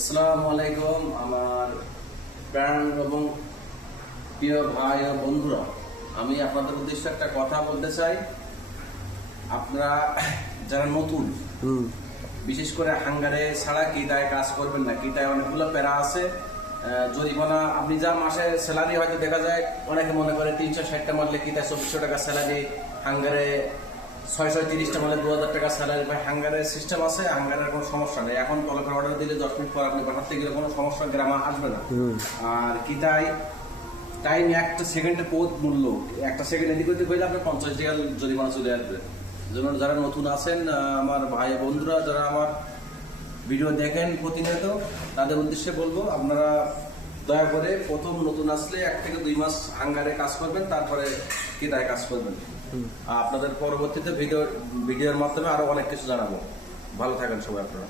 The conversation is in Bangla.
আসসালামু আলাইকুম আমার প্রাণ এবং প্রিয় ভাই ও বন্ধুরা, আমি আপনাদের উদ্দেশ্যে একটা কথা বলতে চাই। আপনারা যারা নতুন, বিশেষ করে হাঙ্গারে ছাড়া কিটায় কাজ করবেন না। কিটায় অনেকগুলো প্যারা আছে, জরিমানা। আপনি যা মাসে স্যালারি হয়তো দেখা যায়, অনেকে মনে করে 360টা মারলে কিটায় 2400 টাকা স্যালারি, হাঙ্গারে 630টা মারলে 2000 টাকা স্যালারি পায়। হাঙ্গারের সিস্টেম আছে, হাঙ্গারের কোনো সমস্যা নেই। এখন কলকাতা অর্ডার দিলে 10 মিনিট পর আপনি পাঠাতে গেলে কোনো সমস্যা গ্রামে আসবে না। আর কিটায় টাইম একটা সেকেন্ডে বহুত মূল্য, একটা সেকেন্ড এদিক ওদিক হইলে আপনার 50 টাকা জরিমানা চলে আসবে। যেমন যারা নতুন আছেন, আমার ভাই বন্ধুরা যারা আমার ভিডিও দেখেন প্রতিনিয়ত, তাদের উদ্দেশ্যে বলবো, আপনারা দয়া করে প্রথম নতুন আসলে 1 থেকে 2 মাস হাঙ্গারে কাজ করবেন, তারপরে কিটায় কাজ করবেন। আপনাদের পরবর্তীতে ভিডিওর মাধ্যমে আরো অনেক কিছু জানাবো। ভালো থাকেন সবাই আপনারা।